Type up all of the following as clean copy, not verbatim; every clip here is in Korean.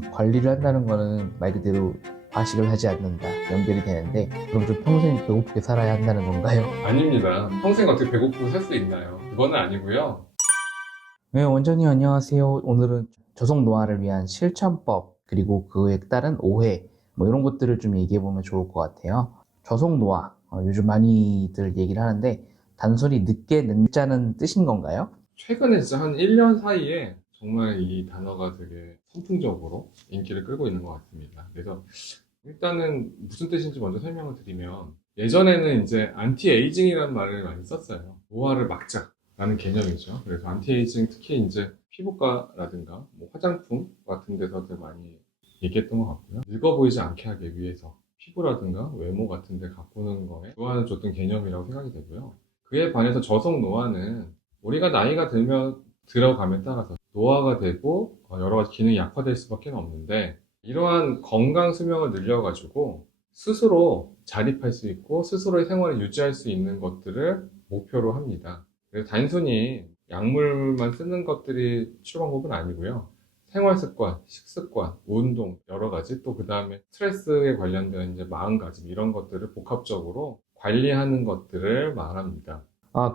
관리를 한다는 거는 말 그대로 과식을 하지 않는다 연결이 되는데, 그럼 좀 평생 배고프게 살아야 한다는 건가요? 아닙니다. 평생 어떻게 배고프고 살 수 있나요? 그거는 아니고요. 네, 원장님 안녕하세요. 오늘은 저속 노화를 위한 실천법, 그리고 그에 따른 오해, 뭐 이런 것들을 좀 얘기해 보면 좋을 것 같아요. 저속 노화, 요즘 많이들 얘기를 하는데, 단순히 늦게 늙자는 뜻인 건가요? 최근에 진짜 한 1년 사이에 정말 이 단어가 되게 선풍적으로 인기를 끌고 있는 것 같습니다. 그래서 일단은 무슨 뜻인지 먼저 설명을 드리면, 예전에는 이제 안티에이징이라는 말을 많이 썼어요. 노화를 막자라는 개념이죠. 그래서 안티에이징, 특히 이제 피부과라든가 뭐 화장품 같은 데서도 많이 얘기했던 것 같고요. 늙어 보이지 않게 하기 위해서 피부라든가 외모 같은 데 가꾸는 거에 조언을 줬던 개념이라고 생각이 되고요. 그에 반해서 저속 노화는 우리가 나이가 들어감에 따라서 노화가 되고 여러 가지 기능이 약화될 수밖에 없는데, 이러한 건강 수명을 늘려가지고 스스로 자립할 수 있고 스스로의 생활을 유지할 수 있는 것들을 목표로 합니다. 그래서 단순히 약물만 쓰는 것들이 치료 방법은 아니고요. 생활 습관, 식습관, 운동, 여러 가지, 또 그 다음에 스트레스에 관련된 이제 마음가짐, 이런 것들을 복합적으로 관리하는 것들을 말합니다.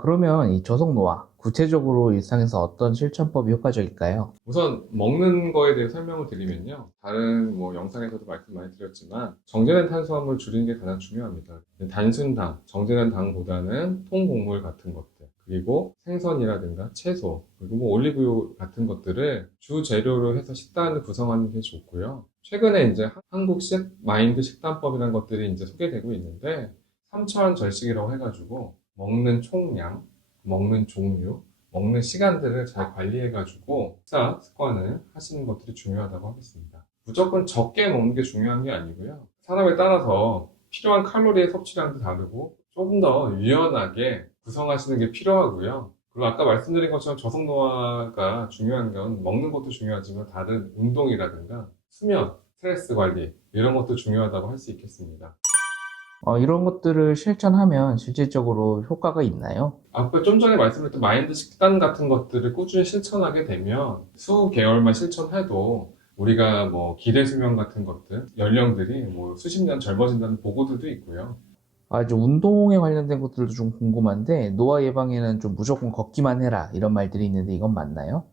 그러면 이 저속 노화, 구체적으로 일상에서 어떤 실천법이 효과적일까요? 우선 먹는 거에 대해 설명을 드리면요. 다른 뭐 영상에서도 말씀 많이 드렸지만 정제된 탄수화물 줄이는 게 가장 중요합니다. 단순당, 정제된 당보다는 통곡물 같은 것들, 그리고 생선이라든가 채소, 그리고 뭐 올리브유 같은 것들을 주 재료로 해서 식단을 구성하는 게 좋고요. 최근에 이제 한국식 마인드 식단법이라는 것들이 이제 소개되고 있는데, 3차원 절식이라고 해가지고 먹는 총량, 먹는 종류, 먹는 시간들을 잘 관리해가지고 식사 습관을 하시는 것들이 중요하다고 하겠습니다. 무조건 적게 먹는 게 중요한 게 아니고요. 사람에 따라서 필요한 칼로리의 섭취량도 다르고 조금 더 유연하게 구성하시는 게 필요하고요. 그리고 아까 말씀드린 것처럼 저속노화가 중요한 건 먹는 것도 중요하지만 다른 운동이라든가 수면, 스트레스 관리, 이런 것도 중요하다고 할 수 있겠습니다. 이런 것들을 실천하면 실질적으로 효과가 있나요? 아까 좀 전에 말씀드렸던 마인드 식단 같은 것들을 꾸준히 실천하게 되면 수개월만 실천해도 우리가 뭐 기대 수명 같은 것들, 연령들이 뭐 수십 년 젊어진다는 보고들도 있고요. 이제 운동에 관련된 것들도 좀 궁금한데, 노화 예방에는 좀 무조건 걷기만 해라 이런 말들이 있는데 이건 맞나요?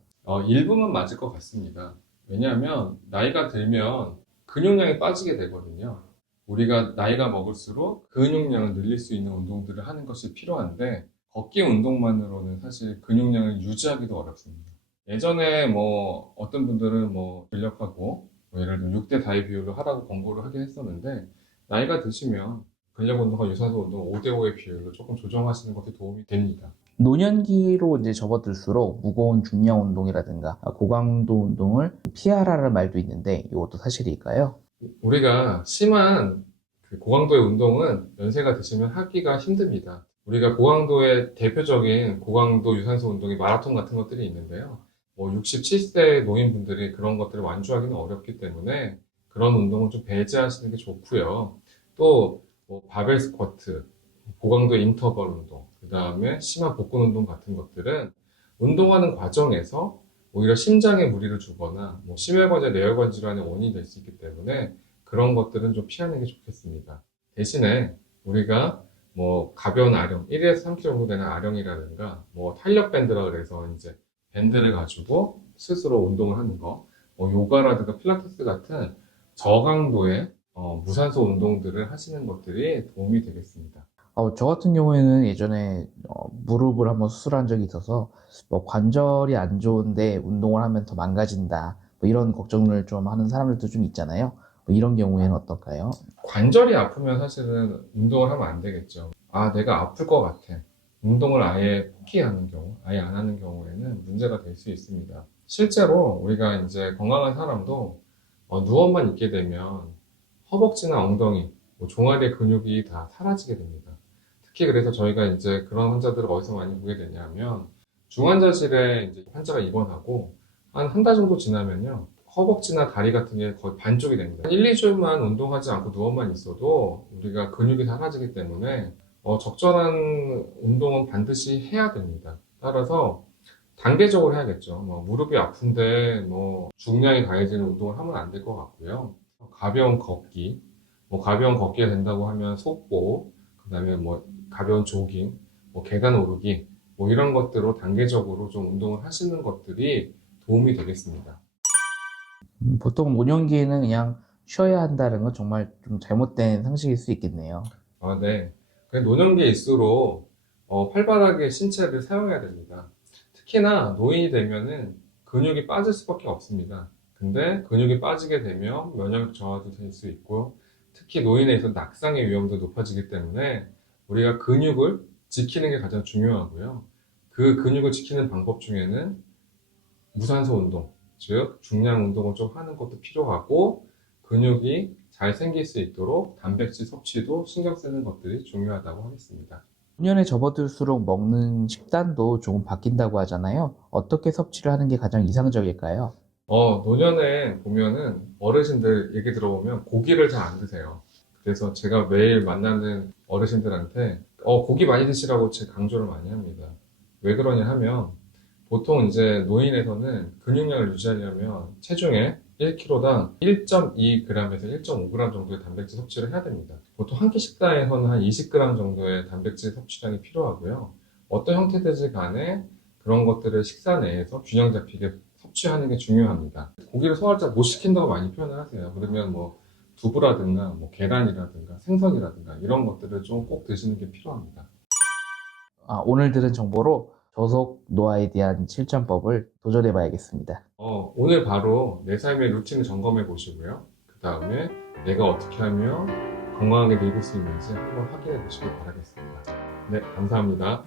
일부만 맞을 것 같습니다. 왜냐하면 나이가 들면 근육량이 빠지게 되거든요. 우리가 나이가 먹을수록 근육량을 늘릴 수 있는 운동들을 하는 것이 필요한데, 걷기 운동만으로는 사실 근육량을 유지하기도 어렵습니다. 예전에 뭐 어떤 분들은 뭐 근력하고 뭐 예를 들면 6대 4의 비율로 하라고 권고를 하긴 했었는데, 나이가 드시면 근력 운동과 유산소 운동 5대 5의 비율로 조금 조정하시는 것이 도움이 됩니다. 노년기로 이제 접어들수록 무거운 중량 운동이라든가 고강도 운동을 피하라는 말도 있는데 이것도 사실일까요? 우리가 심한 그 고강도의 운동은 연세가 드시면 하기가 힘듭니다. 우리가 고강도의 대표적인 고강도 유산소 운동이 마라톤 같은 것들이 있는데요. 뭐 67세 노인분들이 그런 것들을 완주하기는 어렵기 때문에 그런 운동은 좀 배제하시는 게 좋고요. 또뭐 바벨 스쿼트, 고강도 인터벌 운동, 그 다음에 심한 복근 운동 같은 것들은 운동하는 과정에서 오히려 심장에 무리를 주거나 뭐 심혈관절, 내혈관 질환의 원인이 될 수 있기 때문에 그런 것들은 좀 피하는 게 좋겠습니다. 대신에 우리가 뭐 가벼운 아령, 1에서 3kg 정도 되는 아령이라든가 뭐 탄력 밴드라 그래서 이제 밴드를 가지고 스스로 운동을 하는 거, 뭐 요가라든가 필라테스 같은 저강도의 무산소 운동들을 하시는 것들이 도움이 되겠습니다. 저 같은 경우에는 예전에 무릎을 한번 수술한 적이 있어서 뭐 관절이 안 좋은데 운동을 하면 더 망가진다, 뭐 이런 걱정을 좀 하는 사람들도 좀 있잖아요. 뭐 이런 경우에는 어떨까요? 관절이 아프면 사실은 운동을 하면 안 되겠죠. 내가 아플 것 같아. 운동을 아예 포기하는 경우, 아예 안 하는 경우에는 문제가 될 수 있습니다. 실제로 우리가 이제 건강한 사람도 누워만 있게 되면 허벅지나 엉덩이, 뭐 종아리 근육이 다 사라지게 됩니다. 특히 그래서 저희가 이제 그런 환자들을 어디서 많이 보게 되냐면, 중환자실에 이제 환자가 입원하고 한 달 정도 지나면요, 허벅지나 다리 같은 게 거의 반쪽이 됩니다. 1, 2주만 운동하지 않고 누워만 있어도 우리가 근육이 사라지기 때문에 적절한 운동은 반드시 해야 됩니다. 따라서 단계적으로 해야겠죠. 뭐 무릎이 아픈데 뭐 중량이 강해지는 운동을 하면 안 될 것 같고요. 가벼운 걷기, 뭐 가벼운 걷기가 된다고 하면 속보, 그다음에 뭐 가벼운 조깅, 뭐 계단 오르기, 뭐 이런 것들로 단계적으로 좀 운동을 하시는 것들이 도움이 되겠습니다. 보통 노년기에는 그냥 쉬어야 한다는 건 정말 좀 잘못된 상식일 수 있겠네요. 아, 네. 노년기일수록 활발하게 신체를 사용해야 됩니다. 특히나 노인이 되면은 근육이 빠질 수밖에 없습니다. 근데 근육이 빠지게 되면 면역력 저하도 될 수 있고, 특히 노인에서 낙상의 위험도 높아지기 때문에 우리가 근육을 지키는 게 가장 중요하고요. 그 근육을 지키는 방법 중에는 무산소 운동, 즉 중량 운동을 좀 하는 것도 필요하고, 근육이 잘 생길 수 있도록 단백질 섭취도 신경 쓰는 것들이 중요하다고 하겠습니다. 노년에 접어들수록 먹는 식단도 조금 바뀐다고 하잖아요. 어떻게 섭취를 하는 게 가장 이상적일까요? 노년에 보면은 어르신들 얘기 들어보면 고기를 잘 안 드세요. 그래서 제가 매일 만나는 어르신들한테 고기 많이 드시라고 제 강조를 많이 합니다. 왜 그러냐 하면 보통 이제 노인에서는 근육량을 유지하려면 체중의 1kg당 1.2g에서 1.5g 정도의 단백질 섭취를 해야 됩니다. 보통 한 끼 식단에서는 한 20g 정도의 단백질 섭취량이 필요하고요. 어떤 형태든지 간에 그런 것들을 식사 내에서 균형 잡히게 섭취하는 게 중요합니다. 고기를 소화를 못 시킨다고 많이 표현을 하세요. 그러면 뭐 두부라든가 뭐 계란이라든가 생선이라든가 이런 것들을 좀 꼭 드시는 게 필요합니다. 오늘 들은 정보로 저속 노화에 대한 실천법을 도전해 봐야겠습니다. 오늘 바로 내 삶의 루틴을 점검해 보시고요. 그 다음에 내가 어떻게 하면 건강하게 늙을 수 있는지 한번 확인해 보시길 바라겠습니다. 네, 감사합니다.